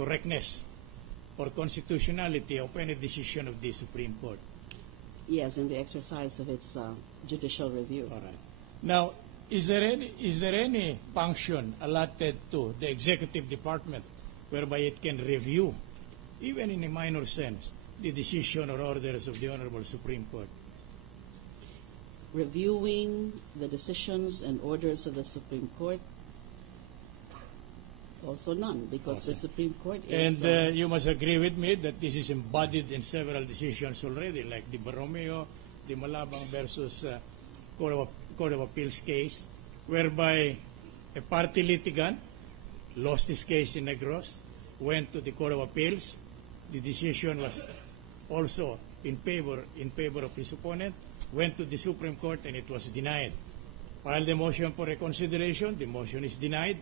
correctness or constitutionality of any decision of the Supreme Court. Yes, in the exercise of its judicial review. All right. Now, is there any function allotted to the executive department whereby it can review, even in a minor sense, the decision or orders of the Honorable Supreme Court? Reviewing the decisions and orders of the Supreme Court? Also none, because the Supreme Court is... And you must agree with me that this is embodied in several decisions already, like the Baromeo, the Malabang versus Court of Appeals case, whereby a party litigant lost his case in Negros, went to the Court of Appeals. The decision was also in favor of his opponent, went to the Supreme Court, and it was denied. Filed a motion for reconsideration, the motion is denied.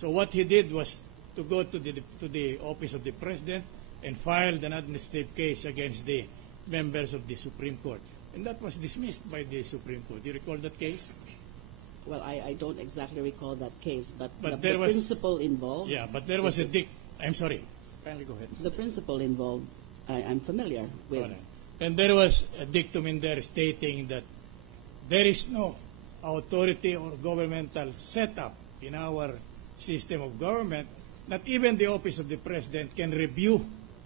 So what he did was to go to the office of the President and filed an administrative case against the members of the Supreme Court. And that was dismissed by the Supreme Court. Do you recall that case? Well, I don't exactly recall that case, but the was, principle involved... Yeah, but there was a I'm sorry. Kindly go ahead. The principle involved, I'm familiar with. Right. And there was a dictum in there stating that there is no authority or governmental setup in our system of government, not even the office of the President can review,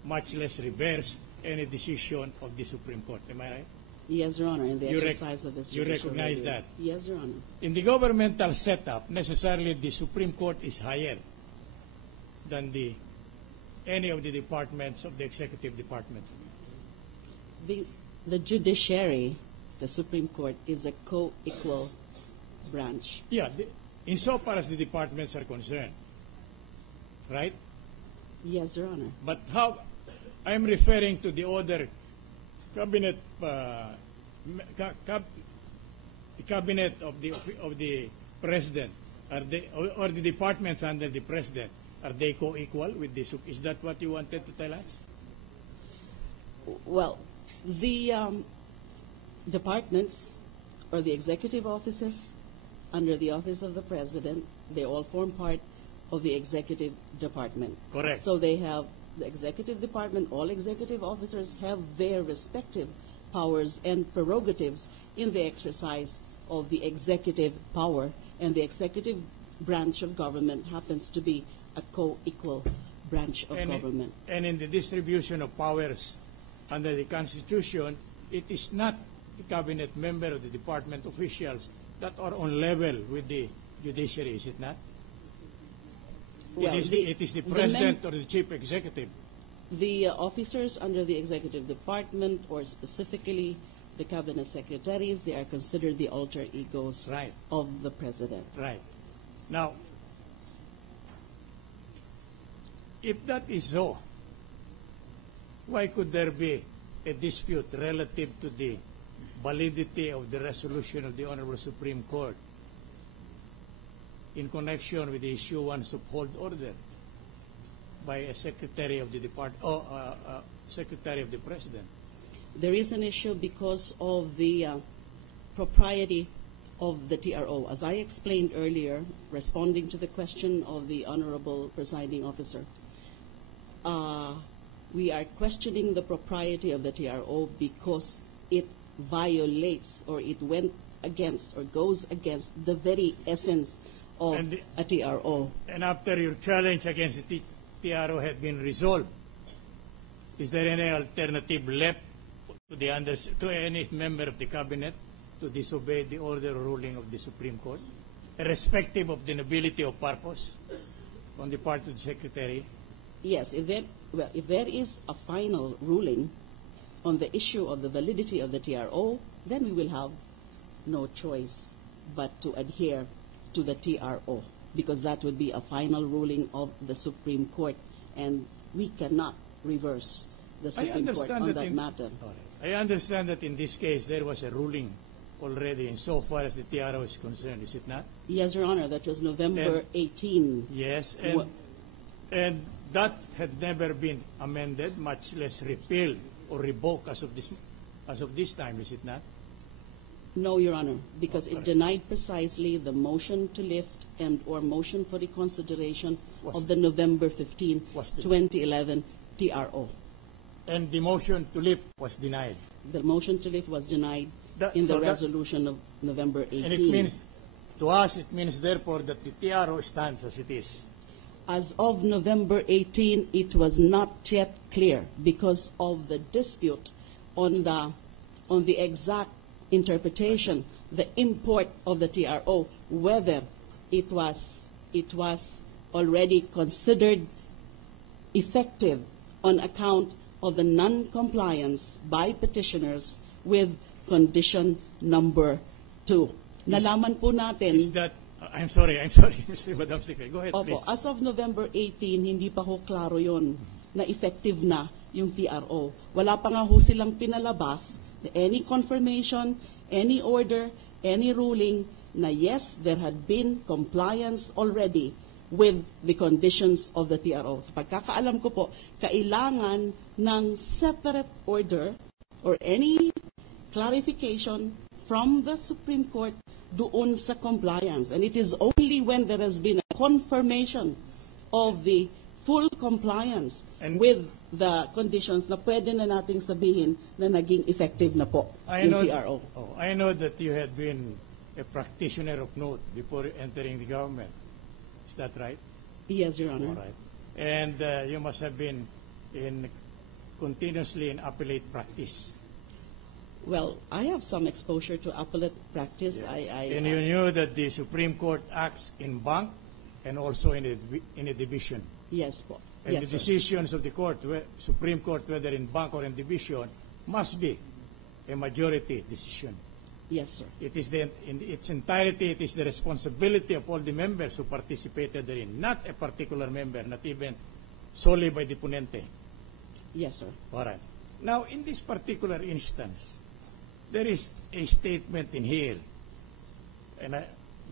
much less reverse, any decision of the Supreme Court. Am I right? Yes, Your Honor, in the exercise of this judicial You recognize review. that? Yes, Your Honor. In the governmental setup, necessarily the Supreme Court is higher than any of the departments of the executive department. The judiciary, the Supreme Court, is a co-equal branch. Yeah, insofar as the departments are concerned, right? Yes, Your Honor. But how? I'm referring to the other cabinet, the cabinet of the President, are they, or the departments under the President, are they co-equal with this? Is that what you wanted to tell us? Well, the departments or the executive offices under the office of the President, they all form part of the executive department. Correct. So they have the executive department, all executive officers have their respective powers and prerogatives in the exercise of the executive power, and the executive branch of government happens to be a co-equal branch of government. And in the distribution of powers under the Constitution, it is not the cabinet member or the department officials that are on level with the judiciary, is it not? Well, it is the President or the Chief Executive. The officers under the executive department, or specifically the cabinet secretaries, they are considered the alter egos of the President. Right. Now, if that is so, why could there be a dispute relative to the validity of the resolution of the Honorable Supreme Court in connection with the issuance of hold order by a Secretary of the Department, Secretary of the President? There is an issue because of the propriety of the TRO. As I explained earlier, responding to the question of the Honorable Presiding Officer, we are questioning the propriety of the TRO because it violates, or it went against, or goes against the very essence of a TRO. And after your challenge against the TRO had been resolved, is there any alternative left to any member of the cabinet to disobey the order or ruling of the Supreme Court, irrespective of the nobility of purpose on the part of the Secretary? Yes, if there is a final ruling on the issue of the validity of the TRO, then we will have no choice but to adhere to the TRO, because that would be a final ruling of the Supreme Court, and we cannot reverse the Supreme Court on that matter. I understand that in this case there was a ruling already insofar as the TRO is concerned, is it not? Yes, Your Honor, that was November 18. Yes, and that had never been amended, much less repealed or revoked as of this time, is it not? No, Your Honor, because it denied precisely the motion to lift and or motion for reconsideration Was- of the November 15, was the- 2011 TRO. And the motion to lift was denied. The motion to lift was denied That- in the so that- resolution of November 18. And it means, to us, it means therefore that the TRO stands as it is. As of November 18, it was not yet clear because of the dispute on the exact interpretation, the import of the TRO, whether it was already considered effective on account of the non-compliance by petitioners with condition number 2. Nalaman po natin. Is that, I'm sorry, Mr. Madam Secretary. Go ahead, Opo, please. as of November 18, hindi pa ho klaro yon na effective na yung TRO. Wala pa nga ho silang pinalabas na any confirmation, any order, any ruling na yes, there had been compliance already with the conditions of the TRO. Sa pagkakaalam ko po, kailangan ng separate order or any clarification from the Supreme Court doon sa compliance. And it is only when there has been a confirmation of the full compliance And- with the conditions na pwede na nating sabihin na naging effective na po yung TRO. I know that you had been a practitioner of note before entering the government. Is that right? Yes, Your Honor. All right. And you must have been continuously in appellate practice. Well, I have some exposure to appellate practice. And you knew that the Supreme Court acts in bank and also in a division. Yes po. And Yes, the sir. decisions of the court, Supreme Court, whether in bank or in division, must be a majority decision. Yes, sir. It is in its entirety, it is the responsibility of all the members who participated therein, not a particular member, not even solely by the ponente. Yes, sir. All right. Now, in this particular instance, there is a statement in here, and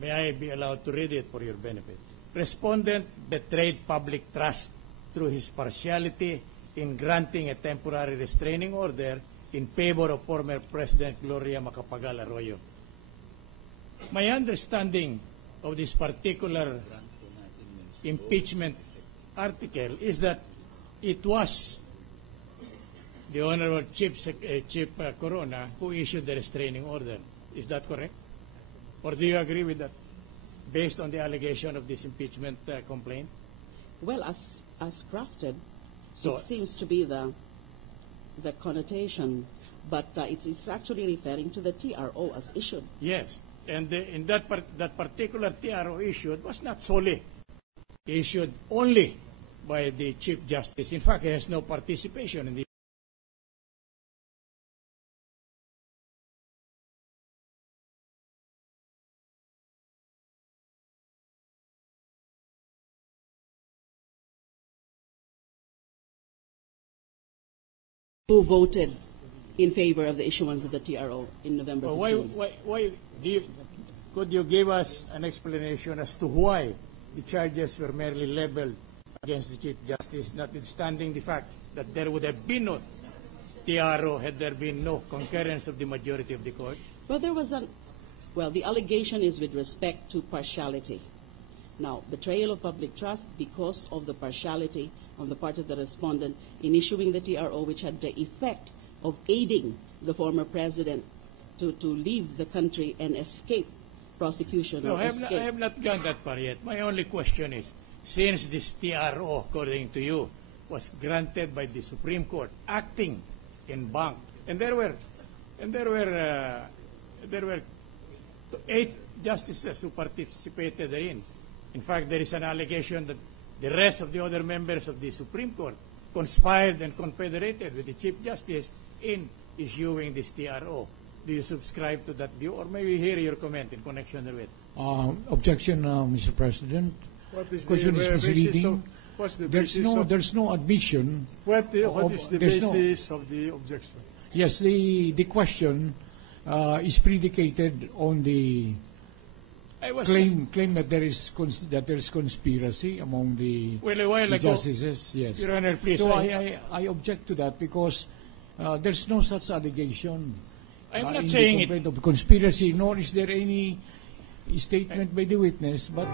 may I be allowed to read it for your benefit. Respondent betrayed public trust through his partiality in granting a temporary restraining order in favor of former President Gloria Macapagal Arroyo. My understanding of this particular impeachment article is that it was the Honorable Chief Corona who issued the restraining order. Is that correct? Or do you agree with that, based on the allegation of this impeachment complaint? Well, as crafted, So- it seems to be the connotation, but it's actually referring to the TRO as issued. Yes. And in that particular TRO issued was not solely issued only by the Chief Justice. In fact, he has no participation in the Who voted in favor of the issuance of the TRO in November Well, 15? why could you give us an explanation as to why the charges were merely leveled against the Chief Justice, notwithstanding the fact that there would have been no TRO had there been no concurrence of the majority of the court? Well, the allegation is with respect to partiality. Now, betrayal of public trust because of the partiality on the part of the respondent in issuing the TRO, which had the effect of aiding the former president to leave the country and escape prosecution. No, or I escape. have not gone that far yet. My only question is, since this TRO, according to you, was granted by the Supreme Court, acting in bank, and there were 8 justices who participated therein. In fact, there is an allegation that the rest of the other members of the Supreme Court conspired and confederated with the Chief Justice in issuing this TRO. Do you subscribe to that view, or may we hear your comment in connection with? Objection, Mr. President. What is Question the is basis misleading. of, what's the There's basis no of, there's no admission. what is the there's no- basis of the objection? Yes, the question is predicated on the I was claim that there is conspiracy among the Well, a while the ago, justices. Yes. Your Honor, please. So I object to that because there's no such allegation. I'm not in saying the it. complaint of conspiracy, nor is there any statement by the witness, but